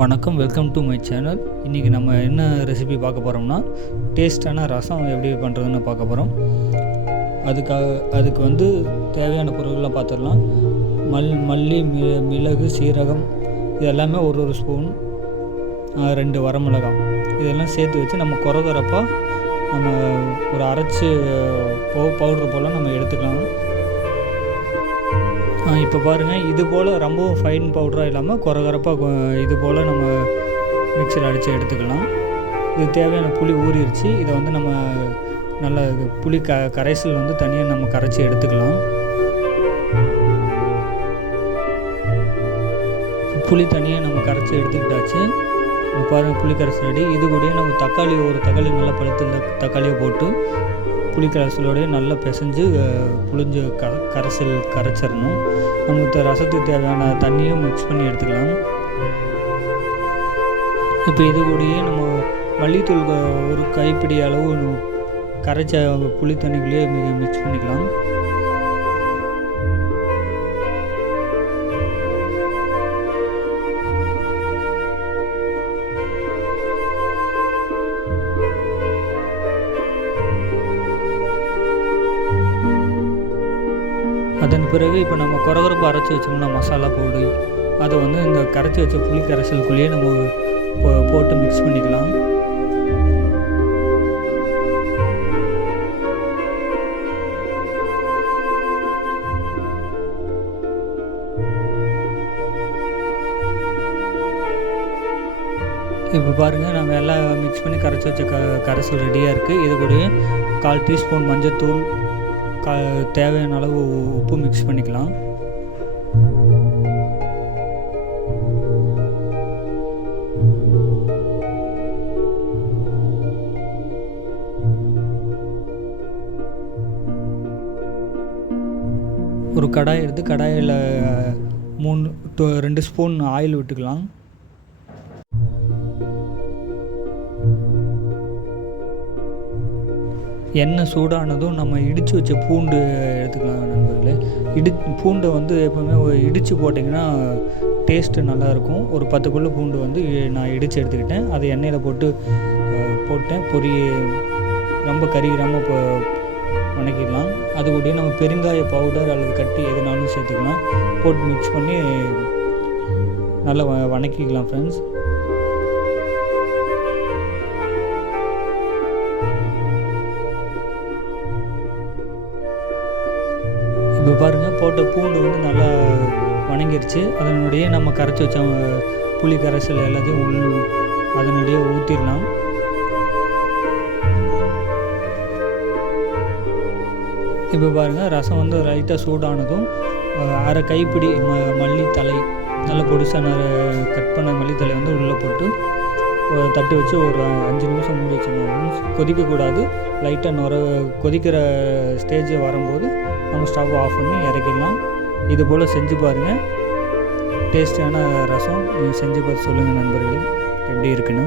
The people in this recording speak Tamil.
வணக்கம், வெல்கம் டு மை சேனல். இன்றைக்கி நம்ம என்ன ரெசிபி பார்க்க போகிறோம்னா, டேஸ்டான ரசம் எப்படி பண்ணுறதுன்னு பார்க்க போகிறோம். அதுக்கு வந்து தேவையான பொருள்கள்லாம் பார்த்துடலாம். மல்லி, மிளகு, சீரகம் இது எல்லாமே ஒரு ஸ்பூன், 2 வரமிளகாய் இதெல்லாம் சேர்த்து வச்சு நம்ம கொரகொரப்பாக நம்ம ஒரு அரைச்சி பவுட்ரு போல் நம்ம எடுத்துக்கலாம். இப்போ பாருங்கள், இது போல் ரொம்பவும் ஃபைன் பவுடராக இல்லாமல் கொரகொரப்பாக இது போல் நம்ம மிக்சியில் அடித்து எடுத்துக்கலாம். இது தேவையான புளி ஊறிடுச்சு. இதை வந்து நம்ம நல்ல புளி கரைசல் வந்து தனியாக நம்ம கரைச்சி எடுத்துக்கலாம். புளி தனியாக நம்ம கரைச்சி எடுத்துக்கிட்டாச்சு. இப்போ பாருங்கள், புளி கரைசல் ரெடி. இது கூட நம்ம ஒரு தக்காளி நல்லா பழுத்த தக்காளியை போட்டு புளி கரைசலோடய நல்லா பிசைஞ்சு புளிஞ்சு கரைசல் கரைச்சிடணும். நமக்கு ரசத்துக்கு தேவையான தண்ணியும் மிக்ஸ் பண்ணி எடுத்துக்கலாம். இப்போ இது கூடயே நம்ம மல்லித்தூள் ஒரு கைப்பிடி அளவு கரைச்ச புளி தண்ணிக்குள்ளேயே மிக்ஸ் பண்ணிக்கலாம். அதன் பிறகு இப்போ நம்ம கொரகொரப்பு அரைச்சி வச்சோம்னா மசாலா பொடி, அதை வந்து இந்த கரைச்சி வச்ச புளி கரைசலுக்குள்ளேயே நம்ம போட்டு மிக்ஸ் பண்ணிக்கலாம். இப்போ பாருங்கள், நம்ம எல்லாம் மிக்ஸ் பண்ணி கரைச்சி வச்ச கரைசல் ரெடியாக இருக்குது. இது கூடயே 1/4 டீஸ்பூன் மஞ்சள்தூள், தேவையான அளவு உப்பு மிக்ஸ் பண்ணிக்கலாம். ஒரு கடாய் எடுத்து கடாயில் 2 ஸ்பூன் ஆயில் விட்டுக்கலாம். எண்ணெய் சூடானதும் நம்ம இடித்து வச்ச பூண்டு எடுத்துக்கலாம் நண்பர்களே. பூண்டை வந்து எப்போவுமே இடித்து போட்டிங்கன்னா டேஸ்ட்டு நல்லாயிருக்கும். ஒரு 10 பல்லு பூண்டு வந்து நான் இடித்து எடுத்துக்கிட்டேன். அதை எண்ணெயில் போட்டேன். ரொம்ப கறிகிறாமல் வணக்கிடலாம். அது கூட நம்ம பெருங்காய பவுடர் அல்லது கட்டி எதுனாலும் சேர்த்துக்கலாம். போட்டு மிக்ஸ் பண்ணி நல்லா வணக்கிக்கலாம் ஃப்ரெண்ட்ஸ். இப்போ பாருங்கள், போட்ட பூண்டு வந்து நல்லா வணங்கிருச்சு. அதனுடைய நம்ம கரைச்சி வச்ச புளி கரைசல் எல்லாத்தையும் அதனுடைய ஊற்றிடலாம். இப்போ பாருங்கள், ரசம் வந்து லைட்டாக சூடானதும் 1/2 கைப்பிடி மல்லித்தலை, நல்லா பொடிசான கட் பண்ண மல்லித்தலை வந்து உள்ளே போட்டு தட்டு வச்சு ஒரு 5 நிமிஷம் மூடி வச்சுருந்தோம். கொதிக்கக்கூடாது. லைட்டாக கொதிக்கிற ஸ்டேஜ் வரும்போது நம்ம ஸ்டவ் ஆஃப் பண்ணி இறக்கிடலாம். இது போல் செஞ்சு பாருங்கள். டேஸ்டான ரசம் நீங்கள் செஞ்சு பார்த்து சொல்லுங்கள் நண்பர்களே எப்படி இருக்குன்னு.